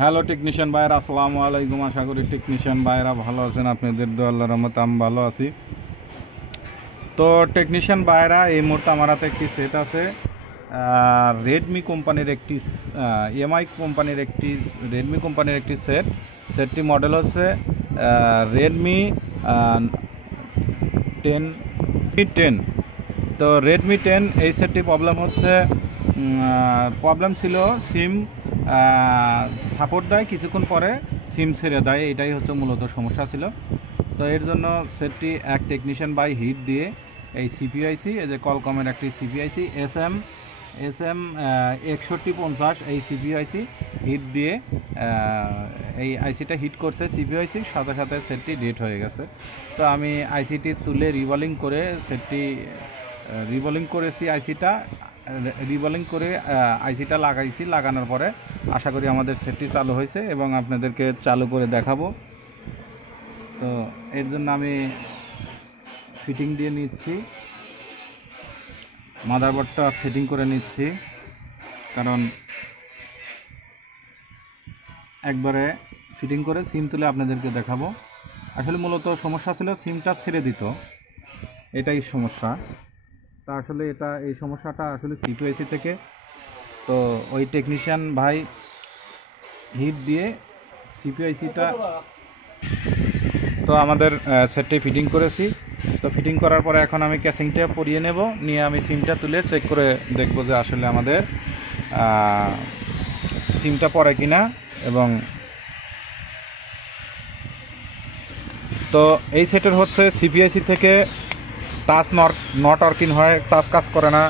Hello technician ভাইরা, আসসালামু আলাইকুম। আশা করি টেকনিশিয়ান ভাইরা ভালো আছেন। আপনাদের দোয়া আল্লাহর রহমতে আমি ভালো আছি। তো টেকনিশিয়ান ভাইরা, এই মুহূর্তে আমার হাতে একটি সেট আছে রেডমি কোম্পানির একটি রেডমি কোম্পানির একটি সেটটি মডেল হচ্ছে রেডমি 10। তো রেডমি 10 এই সেটটি প্রবলেম ছিল সিম সাপোর্ট দেয়, কিছুক্ষণ পরে সিম ছেড়ে দেয়, এটাই হচ্ছে মূলত সমস্যা ছিল। তো এর জন্য সেটটি এক টেকনিশিয়ান বাই হিট দিয়ে এই সিপিআইসি, এই যে কলকমের একটি সিপিআইসি SM 6150 এই সিপিআইসি হিট দিয়ে এই আইসিটা হিট করছে। সিপিআইসির সাথে সাথে সেটটি ডেট হয়ে গেছে। তো আমি আইসিটি তুলে রিবলিং করেছি রিবলিং করে আইসিটা লাগাইছি। লাগানোর পরে আশা করি আমাদের সেটটি চালু হয়েছে এবং আপনাদেরকে চালু করে দেখাবো। তো এর জন্য আমি ফিটিং দিয়ে নিচ্ছি, মাদারবোর্ডটা সেটিং করে নিচ্ছি, কারণ একবারে ফিটিং করে সিম তুলে আপনাদেরকে দেখাবো। আসলে মূলত সমস্যা ছিল সিমটা ছেড়ে দিত, এটাই সমস্যা। তা আসলে এই সমস্যাটা আসলে সিপিআইসি থেকে। তো ওই টেকনিশিয়ান ভাই হিট দিয়ে সিপিআইসিটা, তো আমাদের সেটটি ফিটিং করেছি। তো ফিটিং করার পরে এখন আমি ক্যাসিংটা পরিয়ে নেব, নিয়ে আমি সিমটা তুলে চেক করে দেখব যে আসলে আমাদের সিমটা পড়ে কিনা। এবং তো এই সেটের হচ্ছে সিপিআইসি থেকে টাচ নট ওয়ার্কিং হয়, টাচ কাজ করে না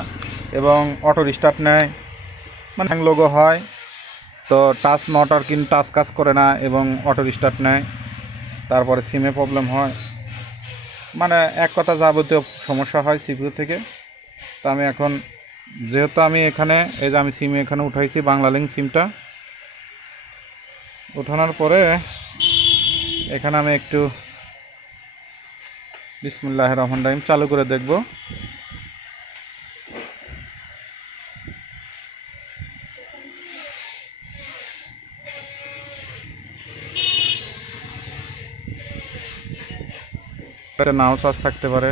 এবং অটো রিস্টার্ট নেয়, মানে হ্যাং লোগো হয়। তো টাচ নট ওয়ার্কিং, টাচ কাজ করে না এবং অটো রিস্টার্ট নেয়, তারপরে সিমে প্রবলেম হয়, মানে এক কথা যাবতীয় সমস্যা হয় সিপিইউ থেকে। তো আমি এখন যেহেতু আমি এখানে এই যে আমি সিম এখানে উঠাইছি বাংলালিংক সিমটা, উঠানোর পরে এখানে আমি একটু বিসমিল্লাহির রহমানির রহিম চালু করে দেখব। নাও চার্জ থাকতে পারে।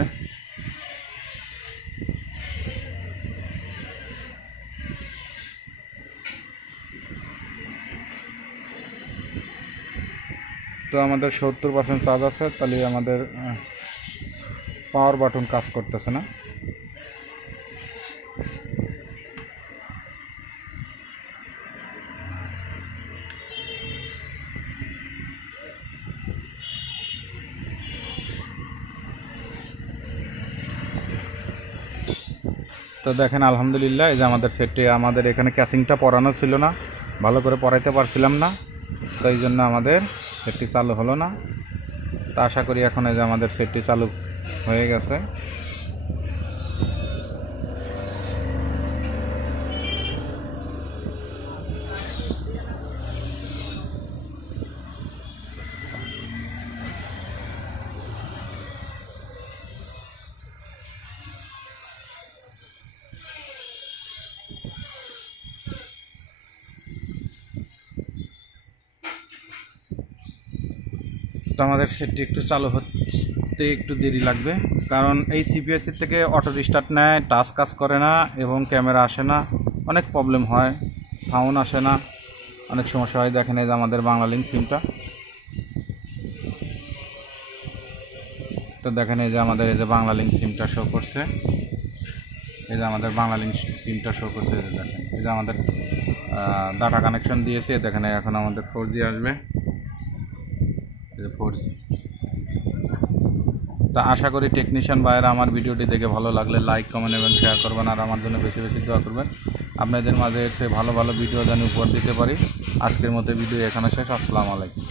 তো আমাদের 70% চার্জ আছে, তাহলে আমাদের পাওয়ার বাটন কাজ করতেছে না। তো দেখেন আলহামদুলিল্লাহ, এই যে আমাদের সেটটি, আমাদের এখানে ক্যাসিংটা পরানো ছিল না, ভালো করে পরাইতে পারছিলাম না, তো এই জন্য আমাদের সেটটি চালু হলো না। তা আশা করি এখন এই যে আমাদের সেটটি চালু হয়ে গেছে। তো আমাদের সেটটি একটু চালু হতে একটু দেরি লাগবে, কারণ এই সিপিআইসি থেকে অটো রিস্টার্ট নেয়, টাচ কাজ করে না এবং ক্যামেরা আসে না, অনেক প্রবলেম হয়, সাউন্ড আসে না, অনেক সমস্যা হয়। দেখেন এই যে আমাদের বাংলালিংক সিমটা, তো দেখেন এই যে আমাদের এই যে বাংলালিংক সিমটা শো করছে, এই যে আমাদের বাংলালিংক সিমটা শো করছে। এই যে দেখেন এই যে আমাদের ডাটা কানেকশন দিয়েছে, দেখেন এখন আমাদের 4G আসবে, এই যে 4G। তা আশা করি টেকনিশিয়ান ভাইয়েরা আমার ভিডিওটি দেখে ভালো লাগলে লাইক, কমেন্ট এবং শেয়ার করবেন, আর আমার জন্য বেশি বেশি দোয়া করবেন। আপনাদের মাঝে ভালো ভালো ভিডিও যেন উপহার দিতে পারি। আজকের মতো ভিডিও এখানে শেষ। আসসালামু আলাইকুম।